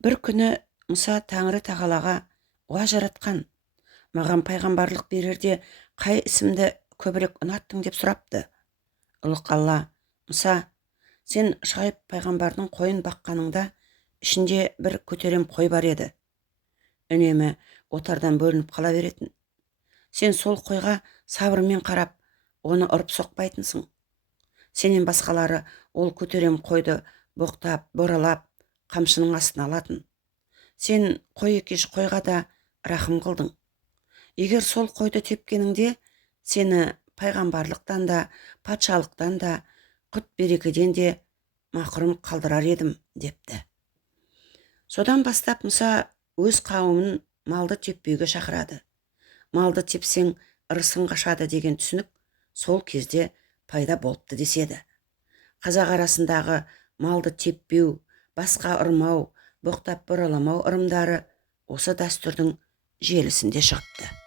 Бір күні Мұса Тәңірі тағалаға: «Уа жаратқан, маған пайғамбарлық берерде қай ісімді көбірек ұнаттың?» деп сұрапты. Ұлық Алла: «Мұса, сен Шайып пайғамбардың қойын баққаныңда ішінде бір көтерем қой бар еді. Үнемі отардан бөлініп қала беретін. Сен сол қойға сабырмен қарап, оны ұрып соқпайтынсың. Сенен басқалары ол көтерем қойды боқтап, боралап, қамшының астына алатын. Сен қой екеш қойға да рахым қылдың. Егер сол қойды тепкеніңде, сені пайғамбарлықтан да, патшалықтан да, құт берекеден де мақұрым қалдырар едім» депті. Содан бастап Мұса өз қауымын малды теппеуге шақырады. Малды тепсең ырысың қашады деген түсінік сол кезде пайда болыпты деседі. Қазақ арасындағы малды теппеу, басқа ұрмау, боқтап бораламау ырымдары осы дәстүрдің желісінде шығыпты.